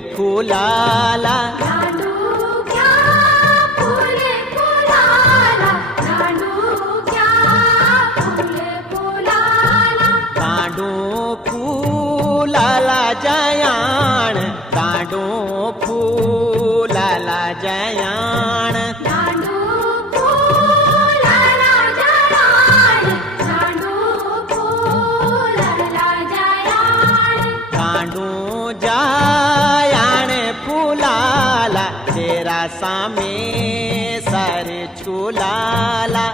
फुलाला दांडूक्या फुले फुलाला दांडूक्या फुले फुलाला दांडू फुलाला जयाण दांडू फुलाला जयाण दांडू फुलाला जयाण दांडू फुलाला जयाण दांडू जयाण फुलाला तेरा सामे सारे झुलाला